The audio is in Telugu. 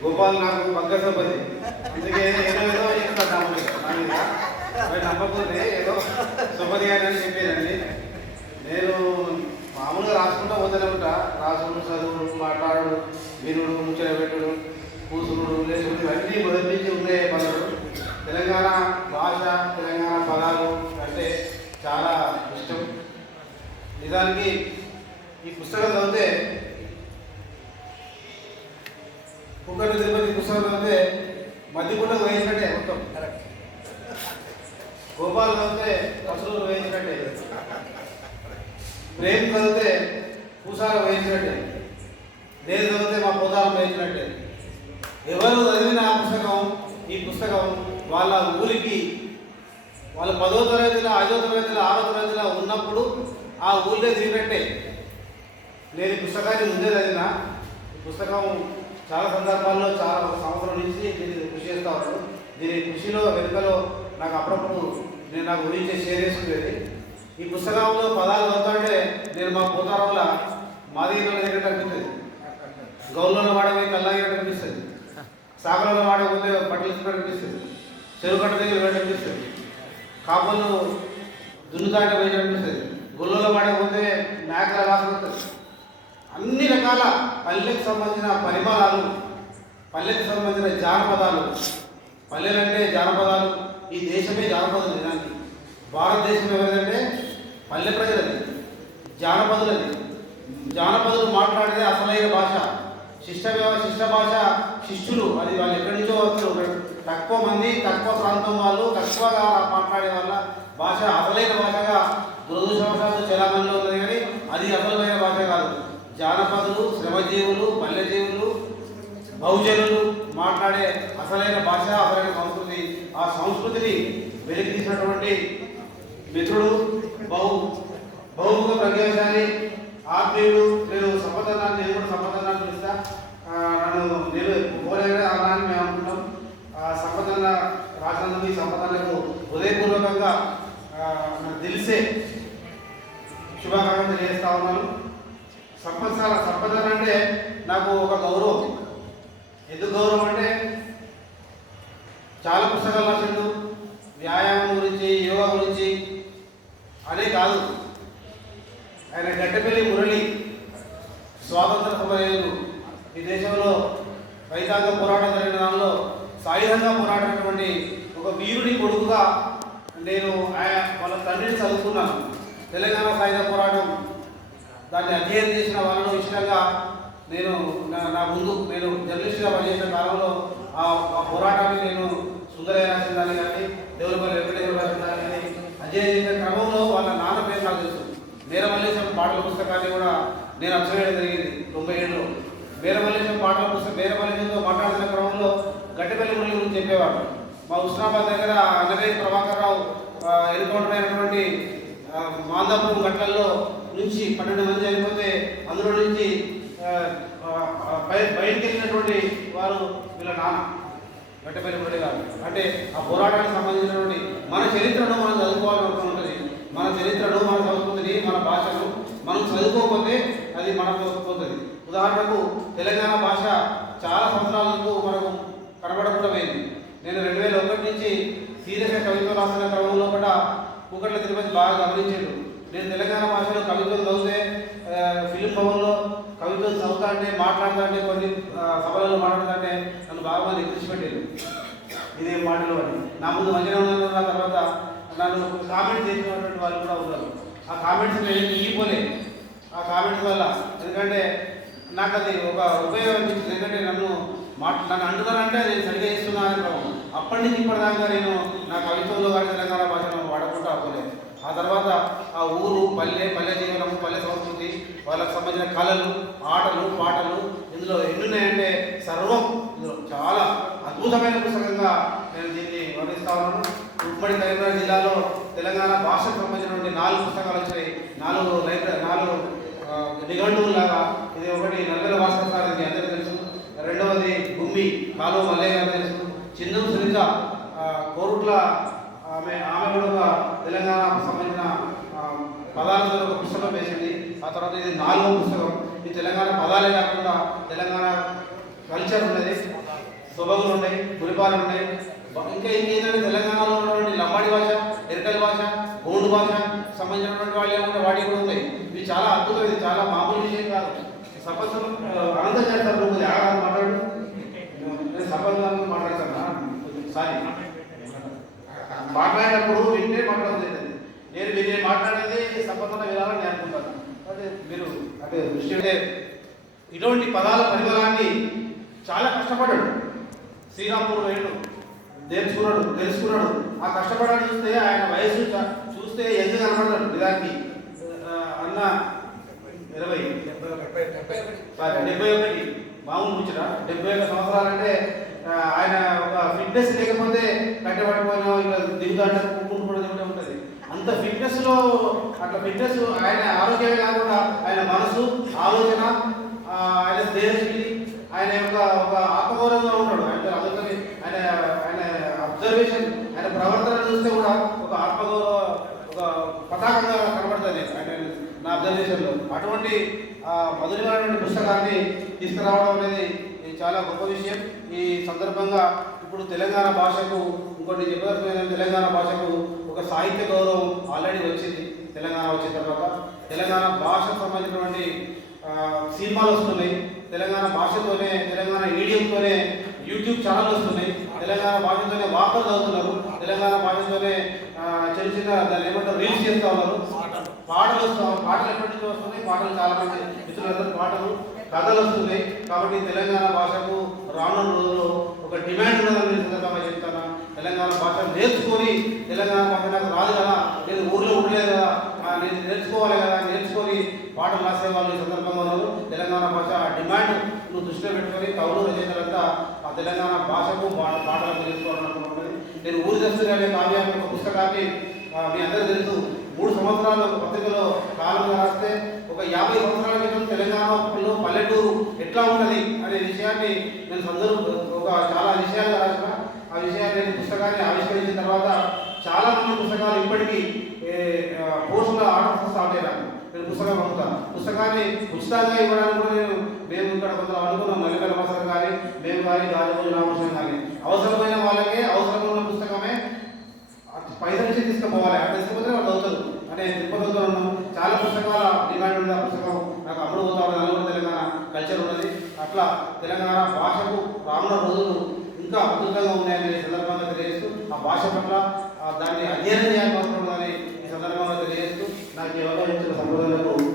గోపాల్ నాకు పగ్గ సోపతి అందుకే ఏదో ఏదో చెప్తాను నమ్మకపోతే ఏదో సోపతి అని చెప్పేదండి నేను మామూలుగా రాసుకుంటా పోతూనే ఉంటా. రాసుడు చదువుడు మాట్లాడు వినుడు ముచ్చట పెట్టుడు కూసుడు లేచుడు అన్నీ మొదటి నుంచి ఉండే పదాలు తెలంగాణ భాష తెలంగాణ పదాలు అంటే చాలా ఇష్టం. నిజానికి ఈ పుస్తకం చదివితే మధ్యకుండ వేయించినట్టే మొత్తం గోపాల్ చదివితే పసులు వేయించినట్టే ప్రేమ్ చదివితే పూసాల వేయించినట్టే నేను చదివితే మా పోతాలు వేయించినట్టే ఎవరు చదివిన ఆ పుస్తకం ఈ పుస్తకం వాళ్ళ ఊరికి వాళ్ళు పదో తరగతిలో ఐదో తరగతిలో ఆరో తరగతిలో ఉన్నప్పుడు ఆ ఊళ్ళో తిరిగినట్టే. నేను ఈ పుస్తకాన్ని ముందే చదివిన పుస్తకం చాలా సందర్భాల్లో చాలా సంవత్సరం నుంచి దీన్ని కృషి చేస్తూ ఉన్నాను. దీని కృషిలో వెనుకలో నాకు అప్పుడప్పుడు నేను నాకు గురించి షేర్ చేసుకునేది ఈ పుస్తకంలో పదాలు చదువుతుంటే నేను మా పోతారంలో మాది దగ్గర అనిపిస్తుంది గౌల్లో వాడకపోయి కల్లాగే అనిపిస్తుంది సాగరంలో వాడకపోతే బట్టలు కనిపిస్తుంది. చెరువు కట్ట దగ్గర కనిపిస్తుంది. అనిపిస్తుంది కాపులు దున్నుదాట పోయి కనిపిస్తుంది గుళ్ళలో వాడకపోతే మేకల రాసుకుంటుంది రకాల పల్లెకి సంబంధించిన పరిమళాలు పల్లెకి సంబంధించిన జానపదాలు. పల్లెలంటే జానపదాలు ఈ దేశమే జానపదం నిజానికి. భారతదేశం ఎవరిదంటే? పల్లె ప్రజలది జానపదులది. జానపదులు మాట్లాడేది అసలైన భాష. శిష్ట శిష్ట భాష శిష్యులు అది వాళ్ళు ఎక్కడి నుంచో వస్తారు తక్కువ మంది తక్కువ ప్రాంతం వాళ్ళు తక్కువగా మాట్లాడే వాళ్ళ భాష అసలైన భాషగా దురదృష్టవశాత్తు చలామణిలో ఉన్నది కానీ అది అసలైన భాష కాదు. జానపదులు శ్రమజీవులు పల్లెజీవులు బహుజనులు మాట్లాడే అసలైన భాష అసలైన సంస్కృతి. ఆ సంస్కృతిని వెలికితీసినటువంటి మిత్రుడు బహు బహుముఖ ప్రజ్ఞాశాలి ఆత్మీయుడు. నేను సంపదనాన్ని నేను కూడా సంపదనాన్ని పిలుస్తా నన్ను నేను పోలేగా అలా మేము అనుకుంటాం. ఆ సంపదన రాసినందుకు ఈ సంపదనకు హృదయపూర్వకంగా నాకు తెలిసే శుభాకాంక్షలు చేస్తా ఉన్నాను. సంపద సంపదన అంటే నాకు ఒక గౌరవం. ఎందుకు గౌరవం అంటే చాలా పుస్తకాలు రాసిండు. వ్యాయామం గురించి యోగా గురించి అనే కాదు. ఆయన గడ్డపల్లి మురళి స్వాతంత్ర సమరయోధుడు. ఈ దేశంలో రైతాంగ పోరాటం జరిగిన దానిలో సాయుధంగా పోరాడినటువంటి ఒక వీరుడి కొడుకుగా నేను ఆయన వాళ్ళ తండ్రిని చదువుకున్నాను. తెలంగాణ సాయుధ పోరాటం దాన్ని అధ్యయనం చేసిన వాళ్ళలో ఇష్టంగా నేను నా నా ముందు నేను జర్నలిస్ట్గా పనిచేసిన కాలంలో ఆ పోరాటాన్ని నేను సుందరయ్య రాసిన దాన్ని కానీ దేవులపల్లి వెంకటేశ్వర రాసిన దాన్ని కానీ అధ్యయనం చేసిన క్రమంలో వాళ్ళ నాన్న పేరు నాకు తెలుసు. వీరమల్లేశం పాటల పుస్తకాన్ని కూడా నేను అచ్చవేయడం జరిగింది తొంభై ఏడులో. వీరమల్లేశం పాటల పుస్తకం వీరమల్లేశంతో మాట్లాడుతున్న క్రమంలో గట్టిపల్లి మురళి గురించి చెప్పేవాడు మా ఉస్నాబాద్ దగ్గర అన్నవేది ప్రభాకర్ రావు ఎన్కౌంటర్ అయినటువంటి మాందాపురం గట్లల్లో నుంచి పన్నెండు మంది చనిపోతే అందులో నుంచి బయటకు బయ- వెళ్ళినటువంటి వారు వీళ్ళ నాన్న గట్టపల్లి మురళి గారు అంటే ఆ పోరాటానికి సంబంధించినటువంటి మన చరిత్రను మనం చదువుకోవాలని ఉంటుంది మన చరిత్రను మన సంస్కృతిని మన భాషను మనం చదువుకోకపోతే అది మనకు పోతుంది. ఉదాహరణకు తెలంగాణ భాష చాలా సంవత్సరాలకు మనకు కనబడకుండా పోయింది. నేను రెండు వేల ఒకటి నుంచి సీరియస్గా కవిత్వం రాసిన క్రమంలో కూడా కూకట్ల తిరుపతి బాగా గమనించాడు నేను తెలంగాణ భాషలో కవిత్వం చదివితే ఫిలిం భవన్లో కవిత్వం చదువుతా అంటే మాట్లాడుతా అంటే కొన్ని సభలలో మాట్లాడుతా అంటే నన్ను బాగా మంది ఎక్కించిపెట్టారు ఇదే మాటలు అని. నా ముందు మంచిగా ఉన్న తర్వాత నన్ను కామెంట్ చేసినటువంటి వాళ్ళు కూడా ఉన్నారు. ఆ కామెంట్స్ నేను ఇగిపోలే ఆ కామెంట్స్ వల్ల ఎందుకంటే నాకు అది ఒక ఉపయోగం అనిపించింది. ఎందుకంటే నన్ను మాట నన్ను అంటున్నారంటే అది సరిగా ఇస్తున్నాను అప్పటి నుంచి ఇప్పటిదాకా నేను నా కవిత్వంలో కానీ తెలంగాణ భాషను వాడకుండా అవ్వలేదు ఆ తర్వాత ఆ ఊరు పల్లె పల్లె జీవనం పల్లె సంస్కృతి వాళ్ళకి సంబంధించిన కళలు ఆటలు పాటలు. ఇందులో ఎన్నున్నాయంటే సర్వం. ఇందులో చాలా అద్భుతమైన పుస్తకంగా నేను దీన్ని వర్ణిస్తా ఉన్నాను. ఉమ్మడి కరీంనగర్ జిల్లాలో తెలంగాణ భాషకు సంబంధించినటువంటి నాలుగు పుస్తకాలు వచ్చినాయి. నాలుగు లైబ్రరీ నాలుగు ఆ, నిఘంటువులాగా ఇది ఒకటి నల్లల భాస్కర్ సార్ ఇది అందరికీ తెలుసు. రెండవది భూమి కాలువ మల్లయ్య గారు తెలుసు. చిన్న సునీత కోరుట్ల ఆమె ఆమె కూడా ఒక తెలంగాణకు సంబంధించిన పదాలు పదాలతో ఒక పుస్తకం వేసింది ఆ తర్వాత ఇది నాలుగో పుస్తకం. ఈ తెలంగాణ పదాలే కాకుండా తెలంగాణ కల్చర్ ఉన్నది. సొబగులు ఉన్నాయి పులిపాలు ఉన్నాయి. ఇంకా ఇంకేంటంటే తెలంగాణలో ఉన్నటువంటి లంబాడి భాష ఎరకలి భాష గోండు భాష సంబంధించినటువంటి వాళ్ళు ఏమంటే వాటి కూడా ఉన్నాయి. ఇది చాలా అద్భుతం ఇది చాలా మామూలు విషయం కాదు. సపంచం అనంతం చేస్తారు నువ్వు మాట్లాడు. నేను మాట్లాడతాను సారీ. మాట్లాడినప్పుడు వింటే మాట్లాడలేదు నేను మీరు మాట్లాడేది సంబంధం వినాలని నేను అనుకుంటాను. అదే మీరు అదే దృష్టి అంటే ఇటువంటి పదాల పరిమళాన్ని చాలా కష్టపడ్డాడు. శ్రీరాముడు వేడు తెలుసుకున్నాడు తెలుసుకున్నాడు. ఆ కష్టపడాడు చూస్తే ఆయన వయసు చూస్తే ఎందుకు కనపడతాడు నిజానికి అన్న ఇరవై. డెబ్బై ఒకటి మామూలు ముచ్చట డెబ్బై ఒక సంవత్సరాలంటే ఆయన ఒక ఫిట్నెస్ లేకపోతే కట్టబడిపోయినా ఇక దిగుతాంటే కూడా దిగుతూ ఉంటుంది. అంత ఫిట్నెస్లో అట్లా ఫిట్నెస్ ఆయన ఆరోగ్యమే కాకుండా ఆయన మనసు ఆలోచన ఆయన దేహశీలి ఆయన యొక్క ఒక ఆత్మగౌరవంగా ఉంటాడు. ఆయన అందుకని ఆయన ఆయన అబ్జర్వేషన్ ఆయన ప్రవర్తన చూస్తే కూడా ఒక ఆత్మగౌరవ ఒక పతాకంగా కనబడుతుంది ఆయన నా అబ్జర్వేషన్లో అటువంటి మధురమైనటువంటి పుస్తకాన్ని తీసుకురావడం అనేది చాలా గొప్ప విషయం. ఈ సందర్భంగా ఇప్పుడు తెలంగాణ భాషకు ఇంకోటి చెప్పదలుచుకున్న తెలంగాణ భాషకు ఒక సాహిత్య గౌరవం ఆల్రెడీ వచ్చింది తెలంగాణ వచ్చిన తర్వాత. తెలంగాణ భాషకు సంబంధించినటువంటి సినిమాలు వస్తున్నాయి. తెలంగాణ భాషతోనే తెలంగాణ ఈడియంతోనే యూట్యూబ్ ఛానల్ వస్తున్నాయి. తెలంగాణ భాషతోనే వార్తలు చదువుతున్నారు. తెలంగాణ భాషతోనే చిన్న చిన్న దాన్ని ఏమంటారు రీల్స్ చేస్తూ ఉన్నారు. పాటలు పాటలు ఎప్పటి నుంచి వస్తున్నాయి. పాటలు చాలా మంది మిత్రులందరూ పాటలు కథలు వస్తున్నాయి కాబట్టి తెలంగాణ భాషకు రానున్న రోజుల్లో ఒక డిమాండ్ ఉన్నదని సందర్భంగా చెప్తాను? తెలంగాణ భాష నేర్చుకొని తెలంగాణ భాష నాకు రాదు కదా? నేను ఊర్లో ఉండలేదు కదా? నేను నేర్చుకోవాలి కదా? నేర్చుకొని పాటలు రాసే వాళ్ళు ఈ సందర్భంగా తెలంగాణ భాష ఆ డిమాండ్ నువ్వు దృష్టిలో పెట్టుకొని కవులు రచయితలంతా ఆ తెలంగాణ భాషకు పాటలు పాటలకు నేర్చుకోవాలనుకుంటున్నది నేను ఊరు దర్శనం అనే కావ్యాన్ని ఒక పుస్తకాన్ని మీ అందరూ తెలుసు. మూడు సంవత్సరాలు పత్రికలో కాలంగా రాస్తే ఒక యాభై సంవత్సరాల క్రితం తెలంగాణలో పల్లెటూరు ఎట్లా ఉన్నది అనే విషయాన్ని నేను సందర్భ ఒక చాలా విషయాలు రాసిన. ఆ విషయాన్ని నేను పుస్తకాన్ని ఆవిష్కరించిన తర్వాత చాలా మంది పుస్తకాలు ఇప్పటికీ పోస్టుల ఆర్డర్స్ స్టార్ట్ అయ్యాను నేను పుస్తకం పంపుతాను పుస్తకాన్ని ఉచితంగా ఇవ్వడానికి కూడా నేను మేము ఇక్కడ కొంత అనుకున్నాం. మల్లికల వాసన కానీ మేము కానీ గాజుమూలి రామకృష్ణ కానీ అవసరమైన వాళ్ళకే అవసరం ఉన్న పుస్తకమే పైసలు ఇచ్చి తీసుకుపోవాలి. అక్కడ తీసుకుపోతే వాళ్ళు అవుతారు. అనే దృక్పథంతో ఉన్నాం చాలా పుస్తకాల డిమాండ్ ఉంది ఆ పుస్తకం నాకు అప్పుడు పోతా ఉంది నలుగురు తెలంగాణ కల్చర్ పట్ల తెలంగాణ భాషకు రానున్న రోజులు ఇంకా అద్భుతంగా ఉన్నాయని సందర్భంగా తెలియజేస్తూ ఆ భాష పట్ల దాన్ని అధ్యయనం చేయాల్సిన అవసరం ఉందని ఈ సందర్భంగా తెలియజేస్తూ నాకు ఈ అవకాశం